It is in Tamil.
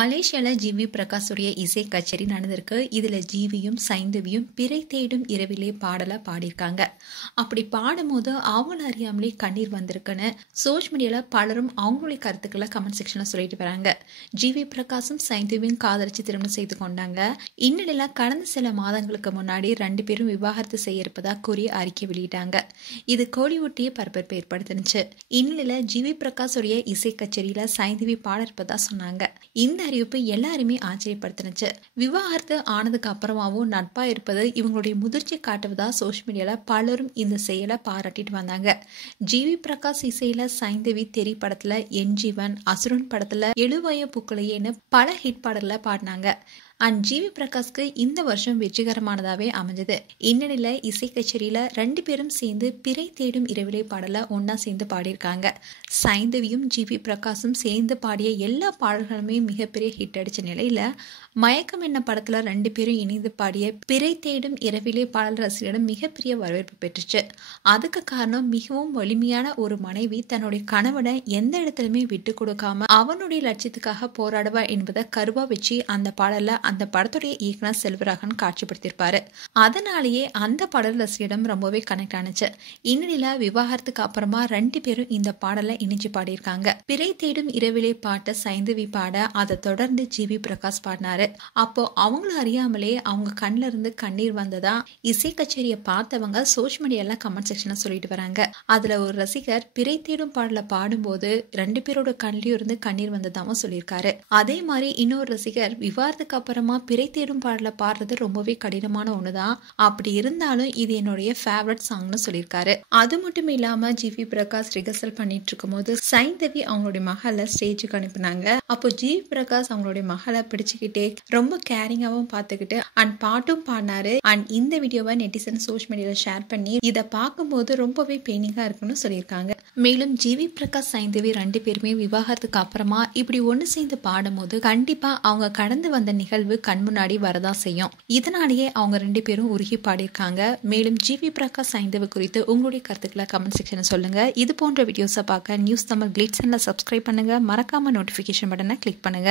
மலேசியால ஜிவி பிரகாஷுடைய இசை கச்சேரி நடந்திருக்கு. இதுல ஜிவியும் சைந்தவியும் பிறை தேடும் இரவிலே பாடல பாடியிருக்காங்க. அப்படி பாடும்போது அவங்கள அறியாமலே கண்ணீர் வந்திருக்குன்னு சோஷியல் மீடியால பலரும் அவங்களுடைய கருத்துக்களை கமெண்ட் செக்ஷன்ல சொல்லிட்டு வராங்க. ஜிவி பிரகாஷும் சைந்தவியும் காதலிச்சு திருமணம் செய்து கொண்டாங்க. இந்நிலையில கடந்த சில மாதங்களுக்கு முன்னாடி 2 பேரும் விவாகரத்து செய்ய இருப்பதா கூறி அறிக்கை வெளியிட்டாங்க. இது கோலிவுட்டையே பரபரப்பு ஏற்படுத்தினுச்சு. இந்நிலையில ஜிவி பிரகாஷுடைய இசை கச்சேரியில சைந்தவி பாட இருப்பதா சொன்னாங்க. இந்த அறிவிப்பு எல்லாருமே ஆச்சரியப்படுத்தினுச்சு. விவாகரத்து ஆனதுக்கு அப்புறமாவும் நட்பா இருப்பது இவங்களுடைய முதிர்ச்சி காட்டுவதா சோஷியல் மீடியால பலரும் இந்த செயலை பாராட்டிட்டு வந்தாங்க. ஜிவி பிரகாஷ் இசையில சைந்தவி தெரி படத்துல என் ஜீவன், அசுரன் படத்துல எழுவாய பூக்களையேன்னு பல ஹிட் பாடல்களை பாடினாங்க. அண்ட் ஜிவி பிரகாஷ்க்கு இந்த வருஷம் வெற்றிகரமானதாவே அமைஞ்சது. இந்நிலையில இசை கச்சேரியில 2 பேரும் சேர்ந்து பிறை தேடும் இரவிலே பாடல ஒன்னா சேர்ந்து பாடியிருக்காங்க. சைந்தவியும் ஜிவி பிரகாஷும் சேர்ந்து பாடிய எல்லா பாடல்களுமே மிகப்பெரிய ஹிட் அடிச்ச நிலையில மயக்கம் என்ன படத்துல 2 பேரும் இணைந்து பாடிய பிறை தேடும் இரவிலே பாடல் ரசிகரிடம் மிகப்பெரிய வரவேற்பு பெற்றுச்சு. அதுக்கு காரணம் மிகவும் வலிமையான ஒரு மனைவி தன்னுடைய கணவனை எந்த இடத்துலயுமே விட்டு கொடுக்காம அவனுடைய லட்சியத்துக்காக போராடுவா என்பதை கருவா வச்சு அந்த பாடல அந்த படத்துடைய இயக்குனர் செல்வராகவன் காட்சிப்படுத்தியிருப்பாரு. அதனாலேயே அந்த பாடல் ரசிகரிடம் ரொம்பவே கனெக்ட் ஆனிச்சு. இந்நிலையில விவாகரத்துக்கு அப்புறமா 2 பேரும் இந்த பாடலை இணைஞ்சு பாடியிருக்காங்க. பிறை தேடும் இரவிலே பாட்ட சைந்தவி பாட அதை தொடர்ந்து ஜிவி பிரகாஷ் பாடினாரு. அப்போ அவங்கள அறியாமலே அவங்க கண்ல இருந்து கண்ணீர் வந்ததா இசை கச்சேரியை பார்த்தவங்க சோஷியல் மீடியால கமெண்ட் செக்ஷன்ல சொல்லிட்டு வராங்க. அதுல ஒரு ரசிகர் பிறை தேடும் பாடல பாடும்போது 2 பேரோட கண்லயும் இருந்து கண்ணீர் வந்ததாவும் சொல்லியிருக்காரு. அதே மாதிரி இன்னொரு ரசிகர் விவாகரத்துக்கு அப்புறமா பிறை தேடும் பாடல பாடுறது ரொம்பவே கடினமான ஒண்ணுதான், அப்படி இருந்தாலும் இது என்னுடைய ஃபேவரட் சாங்னு சொல்லியிருக்காரு. அது மட்டும் இல்லாம ஜிவி பிரகாஷ் ரிஹர்சல் பண்ணிட்டு இருக்கும் போது சைந்தவி அவங்களுடைய மகளை ஸ்டேஜுக்கு அனுப்பினாங்க. அப்போ ஜிவி பிரகாஷ் அவங்களுடைய மகளை பிடிச்சுக்கிட்டே ரொம்ப கேரிங்காவும் பார்த்துக்கிட்டு அண்ட் பாட்டும் பாடினாரு. அண்ட் இந்த வீடியோவை நெட்டிசன் சோஷியல் மீடியால ஷேர் பண்ணி இதை பார்க்கும்போது ரொம்பவே பெயினிங்கா இருக்குன்னு சொல்லியிருக்காங்க. மேலும் ஜிவி பிரகாஷ் சைந்தவி 2 பேருமே விவாகரத்துக்கு அப்புறமா இப்படி ஒண்ணு சேர்ந்து பாடும்போது கண்டிப்பா அவங்க கடந்து வந்த நிகழ்வு கண் முன்னாடி வரதான் செய்யும். இதனாலேயே அவங்க 2 பேரும் உருகி பாடியிருக்காங்க. மேலும் ஜிவி பிரகாஷ் சைந்தவி குறித்து உங்களுடைய கருத்துக்களை கமெண்ட் செக்ஷன்ல சொல்லுங்க. இது போன்ற வீடியோஸை பார்க்க நியூஸ் தமிழ் கிளிட்ஸ் சேனலை சப்ஸ்கிரைப் பண்ணுங்க. மறக்காம நோட்டிபிகேஷன் பட்டனை கிளிக் பண்ணுங்க.